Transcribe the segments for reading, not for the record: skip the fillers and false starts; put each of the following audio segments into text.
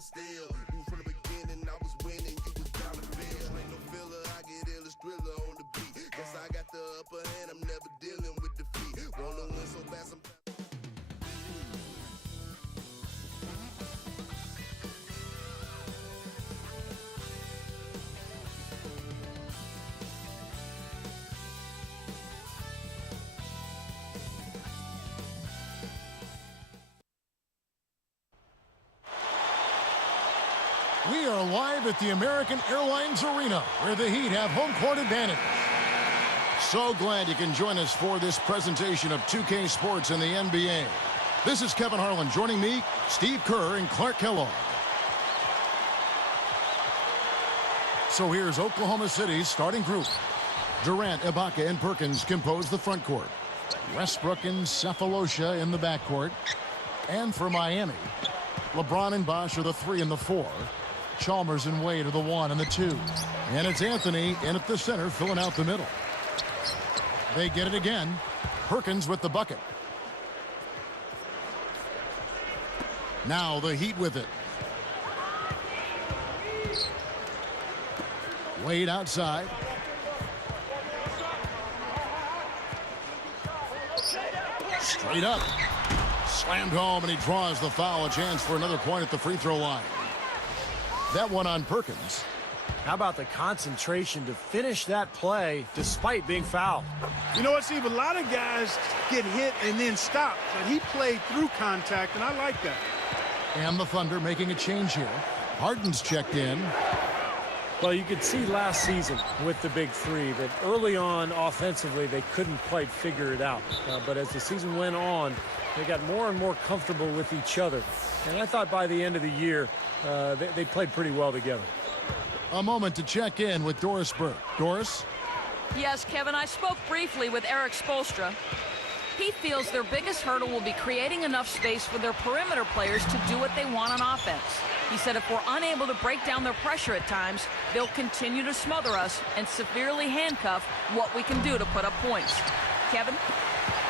stand still. Knew from the beginning I was winning, you was bound to fail. Ain't no filler, I get illest thriller on the beat. Guess I got the upper hand, I'm never dealing with defeat. Wanna win so bad sometimes. We are live at the American Airlines Arena, where the Heat have home court advantage. So glad you can join us for this presentation of 2K Sports in the NBA. This is Kevin Harlan. Joining me, Steve Kerr and Clark Kellogg. So here's Oklahoma City's starting group. Durant, Ibaka, and Perkins compose the front court. Westbrook and Cephalosha in the backcourt. And for Miami, LeBron and Bosh are the 3 and the 4. Chalmers and Wade are the 1 and the 2. And it's Anthony in at the center, filling out the middle. They get it again. Perkins with the bucket. Now the Heat with it. Wade outside. Straight up. Slammed home, and he draws the foul. A chance for another point at the free throw line. That one on Perkins. How about the concentration to finish that play despite being fouled? You know what, Steve? A lot of guys get hit and then stop, but he played through contact, and I like that. And the Thunder making a change here. Harden's checked in. Well, you could see last season with the big three that early on offensively they couldn't quite figure it out. But as the season went on, they got more and more comfortable with each other. And I thought by the end of the year, they played pretty well together. A moment to check in with Doris Burke. Doris? Yes, Kevin, I spoke briefly with Eric Spoelstra. He feels their biggest hurdle will be creating enough space for their perimeter players to do what they want on offense. He said if we're unable to break down their pressure at times, they'll continue to smother us and severely handcuff what we can do to put up points. Kevin?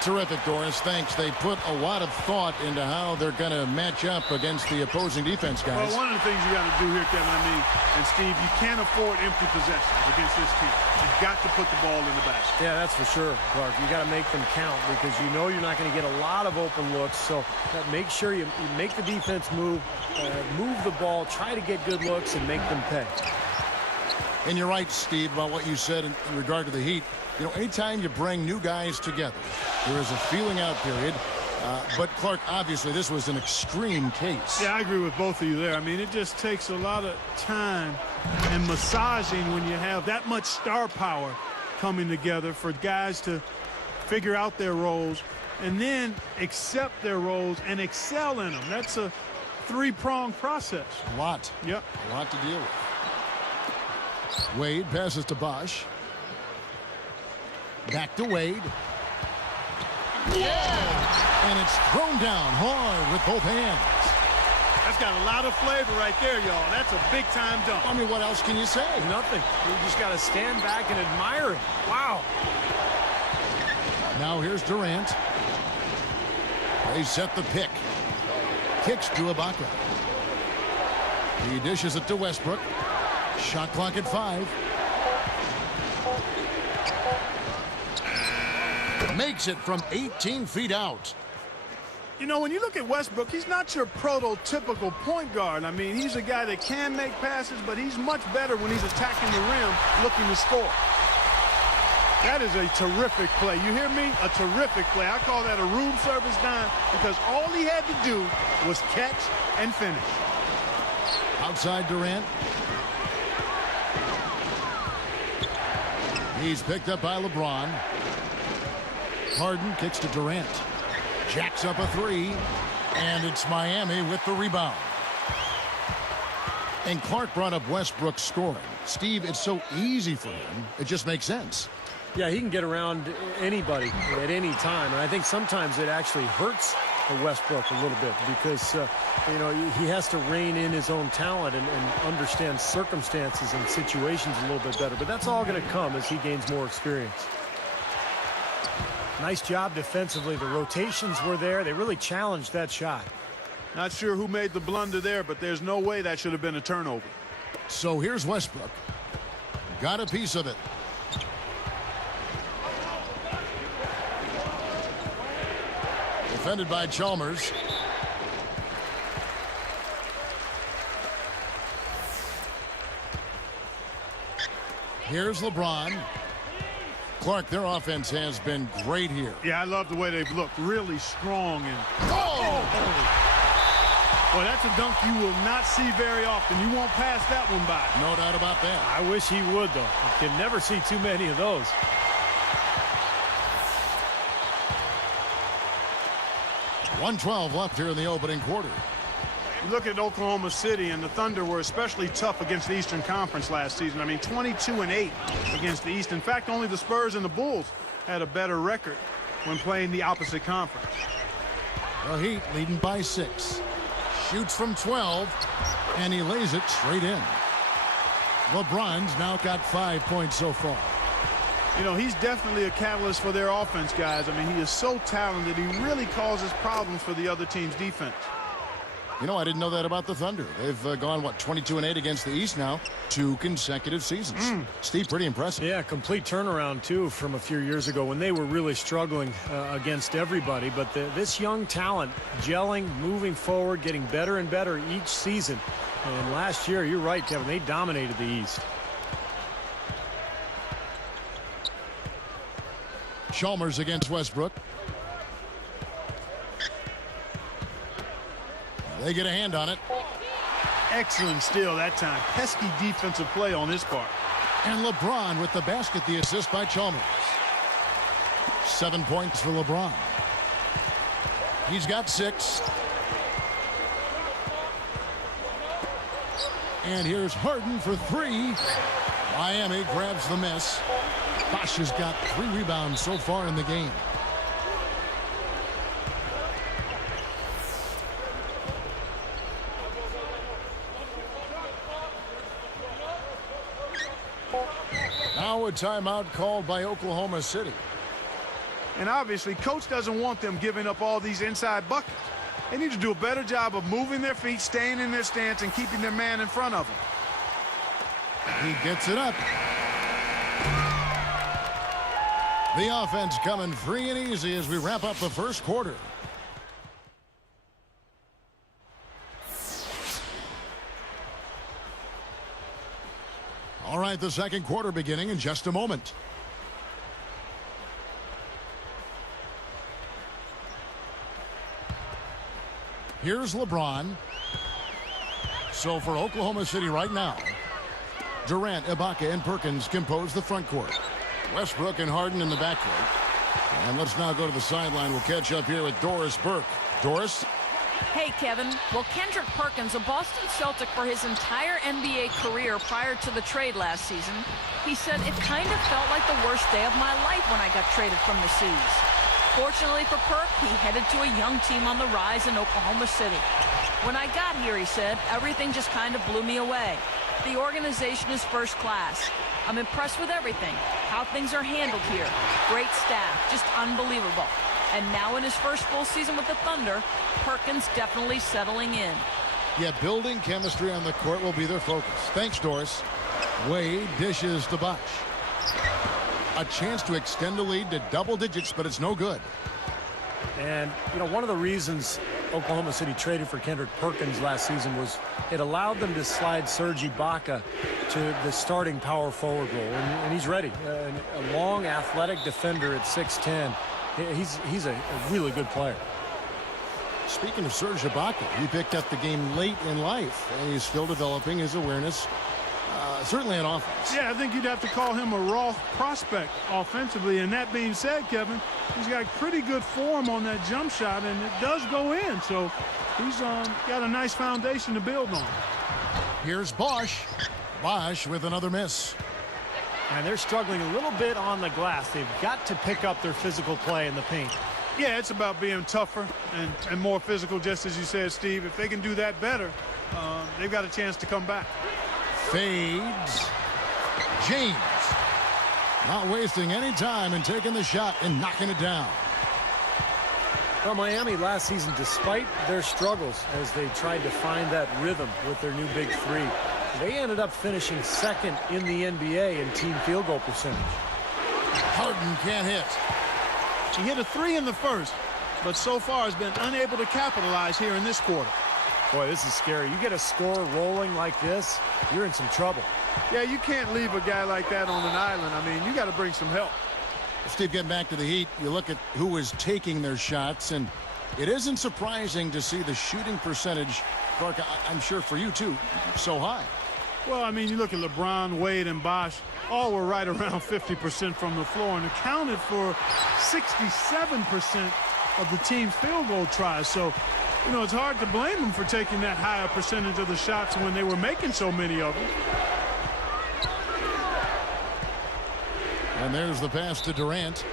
Terrific, Doris. Thanks. They put a lot of thought into how they're going to match up against the opposing defense, guys. Well, one of the things you got to do here, Kevin, and Steve, you can't afford empty possessions against this team. You've got to put the ball in the basket. Yeah, that's for sure, Clark. You got to make them count because you know you're not going to get a lot of open looks. So make sure you make the defense move the ball, try to get good looks, and make them pay. And you're right, Steve, about what you said in regard to the Heat. You know, anytime you bring new guys together, there is a feeling out period. But, Clark, obviously this was an extreme case. Yeah, I agree with both of you there. I mean, it just takes a lot of time and massaging when you have that much star power coming together for guys to figure out their roles and then accept their roles and excel in them. That's a three-pronged process. A lot. Yep. A lot to deal with. Wade passes to Bosh. Back to Wade. Yeah! And it's thrown down hard with both hands. That's got a lot of flavor right there, y'all. That's a big-time dunk. I mean, what else can you say? Nothing. You just got to stand back and admire it. Wow. Now here's Durant. They set the pick. Kicks to Ibaka. He dishes it to Westbrook. Shot clock at 5. Makes it from 18 feet out. You know, when you look at Westbrook, he's not your prototypical point guard. I mean, he's a guy that can make passes, but he's much better when he's attacking the rim looking to score. That is a terrific play. You hear me? A terrific play. I call that a room service dime because all he had to do was catch and finish. Outside Durant. He's picked up by LeBron. Harden kicks to Durant. Jacks up a 3. And it's Miami with the rebound. And Clark brought up Westbrook scoring. Steve, it's so easy for him. It just makes sense. Yeah, he can get around anybody at any time. And I think sometimes it actually hurts Westbrook a little bit because, you know, he has to rein in his own talent and understand circumstances and situations a little bit better. But that's all going to come as he gains more experience. Nice job defensively. The rotations were there. They really challenged that shot. Not sure who made the blunder there, but there's no way that should have been a turnover. So here's Westbrook. Got a piece of it. Defended by Chalmers. Here's LeBron. Clark, their offense has been great here. Yeah, I love the way they've looked. Really strong. And well, that's a dunk you will not see very often. You won't pass that one by. No doubt about that. I wish he would, though. You can never see too many of those. .112 left here in the opening quarter. You look at Oklahoma City, and the Thunder were especially tough against the Eastern Conference last season. I mean, 22-8 against the East. In fact, only the Spurs and the Bulls had a better record when playing the opposite conference. The Heat leading by 6. Shoots from 12, and he lays it straight in. LeBron's now got 5 points so far. You know, he's definitely a catalyst for their offense, guys. I mean, he is so talented. He really causes problems for the other team's defense. You know, I didn't know that about the Thunder. They've gone, what, 22-8 against the East now, 2 consecutive seasons. Steve, pretty impressive. Yeah, complete turnaround, too, from a few years ago when they were really struggling against everybody. But this young talent gelling, moving forward, getting better and better each season. And last year, you're right, Kevin, they dominated the East. Chalmers against Westbrook. They get a hand on it. Excellent steal that time. Pesky defensive play on his part. And LeBron with the basket, the assist by Chalmers. 7 points for LeBron. He's got 6. And here's Harden for 3. Miami grabs the miss. Bosh has got 3 rebounds so far in the game. Now a timeout called by Oklahoma City. And obviously, coach doesn't want them giving up all these inside buckets. They need to do a better job of moving their feet, staying in their stance, and keeping their man in front of them. He gets it up. The offense coming free and easy as we wrap up the first quarter. All right, the second quarter beginning in just a moment. Here's LeBron. So for Oklahoma City right now, Durant, Ibaka, and Perkins compose the front court. Westbrook and Harden in the backcourt. And let's now go to the sideline. We'll catch up here with Doris Burke. Doris? Hey, Kevin. Well, Kendrick Perkins, a Boston Celtic for his entire NBA career prior to the trade last season, he said, "It kind of felt like the worst day of my life when I got traded from the Seas." Fortunately for Perk, he headed to a young team on the rise in Oklahoma City. "When I got here," he said, "everything just kind of blew me away. The organization is first class. I'm impressed with everything, how things are handled here. Great staff, just unbelievable." And now in his first full season with the Thunder, Perkins definitely settling in. Yeah, building chemistry on the court will be their focus. Thanks, Doris. Wade dishes to Bosh. A chance to extend the lead to double digits, but it's no good. And, you know, one of the reasons Oklahoma City traded for Kendrick Perkins last season was it allowed them to slide Serge Ibaka to the starting power forward role. And he's ready. A long, athletic defender at 6'10". He's a really good player. Speaking of Serge Ibaka, he picked up the game late in life. And he's still developing his awareness, certainly on offense. Yeah, I think you'd have to call him a raw prospect offensively. And that being said, Kevin, he's got pretty good form on that jump shot, and it does go in. So he's got a nice foundation to build on. Here's Bosh. Bosh with another miss. And they're struggling a little bit on the glass. They've got to pick up their physical play in the paint. Yeah, it's about being tougher and more physical, just as you said, Steve. If they can do that better, they've got a chance to come back. Fades. James. Not wasting any time and taking the shot and knocking it down. Well, Miami last season, despite their struggles as they tried to find that rhythm with their new big three, they ended up finishing second in the NBA in team field goal percentage. Harden can't hit. He hit a 3 in the first, but so far has been unable to capitalize here in this quarter. Boy, this is scary. You get a score rolling like this, you're in some trouble. Yeah, you can't leave a guy like that on an island. I mean, you got to bring some help. Steve, getting back to the Heat, you look at who is taking their shots, and it isn't surprising to see the shooting percentage, Clark, I'm sure for you too, so high. Well, I mean, you look at LeBron, Wade, and Bosh, all were right around 50% from the floor and accounted for 67% of the team's field goal tries. So, you know, it's hard to blame them for taking that higher percentage of the shots when they were making so many of them. And there's the pass to Durant.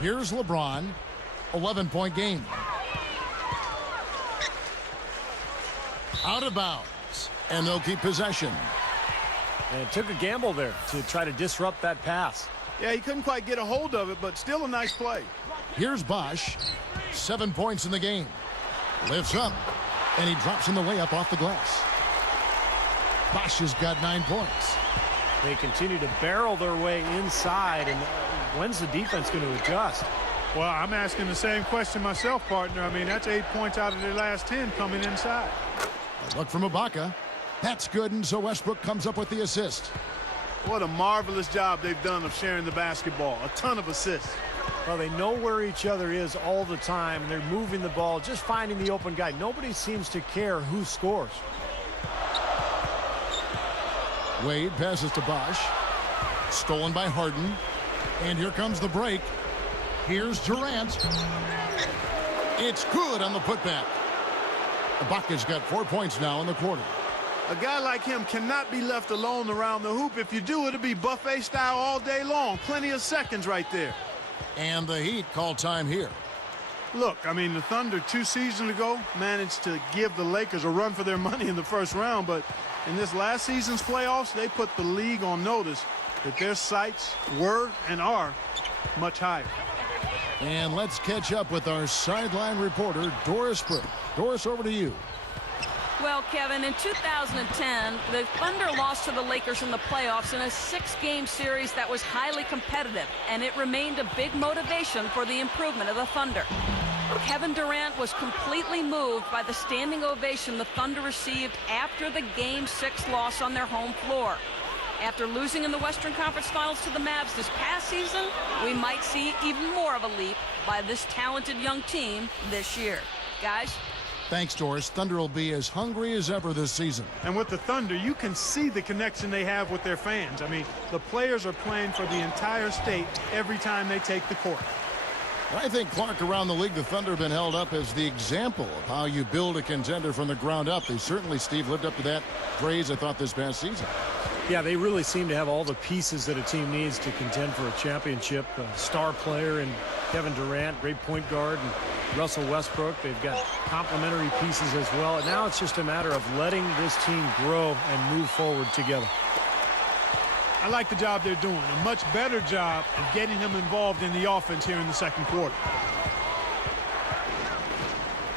Here's LeBron. 11-point game. Out of bounds. And they'll keep possession. And it took a gamble there to try to disrupt that pass. Yeah, he couldn't quite get a hold of it, but still a nice play. Here's Bosh. 7 points in the game. Lifts up. And he drops in the layup off the glass. Bosh has got 9 points. They continue to barrel their way inside, and when's the defense going to adjust? Well, I'm asking the same question myself, partner. I mean, that's 8 points out of their last 10 coming inside. A look from Ibaka. That's good, and so Westbrook comes up with the assist. What a marvelous job they've done of sharing the basketball. A ton of assists. Well, they know where each other is all the time, and they're moving the ball, just finding the open guy. Nobody seems to care who scores. Wade passes to Bosh. Stolen by Harden. And here comes the break. Here's Durant. It's good on the putback. Ibaka's got 4 points now in the quarter. A guy like him cannot be left alone around the hoop. If you do, it'll be buffet style all day long. Plenty of seconds right there. And the Heat call time here. Look, I mean, the Thunder 2 seasons ago managed to give the Lakers a run for their money in the first round, but in this last season's playoffs, they put the league on notice that their sights were and are much higher. And let's catch up with our sideline reporter, Doris Burke. Doris, over to you. Well, Kevin, in 2010, the Thunder lost to the Lakers in the playoffs in a 6-game series that was highly competitive, and it remained a big motivation for the improvement of the Thunder. Kevin Durant was completely moved by the standing ovation the Thunder received after the Game 6 loss on their home floor. After losing in the Western Conference Finals to the Mavs this past season, we might see even more of a leap by this talented young team this year. Guys? Thanks, Doris. Thunder will be as hungry as ever this season. And with the Thunder, you can see the connection they have with their fans. I mean, the players are playing for the entire state every time they take the court. And I think, Clark, around the league, the Thunder have been held up as the example of how you build a contender from the ground up. They certainly, Steve, lived up to that phrase, I thought, this past season. Yeah, they really seem to have all the pieces that a team needs to contend for a championship. A star player in Kevin Durant, great point guard, and Russell Westbrook. They've got complementary pieces as well. And now it's just a matter of letting this team grow and move forward together. I like the job they're doing. A much better job of getting him involved in the offense here in the second quarter.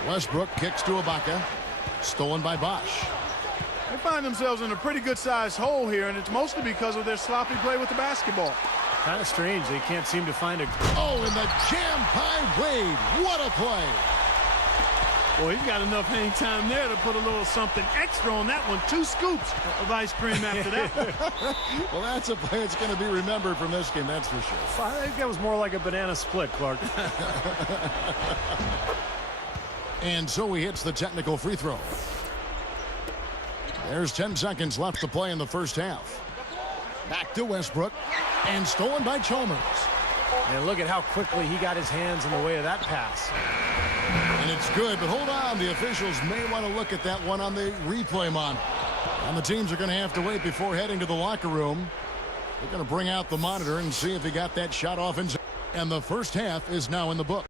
Westbrook kicks to Ibaka. Stolen by Bosh. They find themselves in a pretty good-sized hole here, and it's mostly because of their sloppy play with the basketball. Kind of strange. They can't seem to find a... Oh, and the jam by Wade. What a play. Well, he's got enough hang time there to put a little something extra on that one. 2 scoops of ice cream after that. Well, that's a play that's going to be remembered from this game, that's for sure. I think that was more like a banana split, Clark. And so he hits the technical free throw. There's 10 seconds left to play in the first half. Back to Westbrook. And stolen by Chalmers. And look at how quickly he got his hands in the way of that pass. And it's good, but hold on. The officials may want to look at that one on the replay monitor. And the teams are going to have to wait before heading to the locker room. They're going to bring out the monitor and see if he got that shot off. And the first half is now in the book.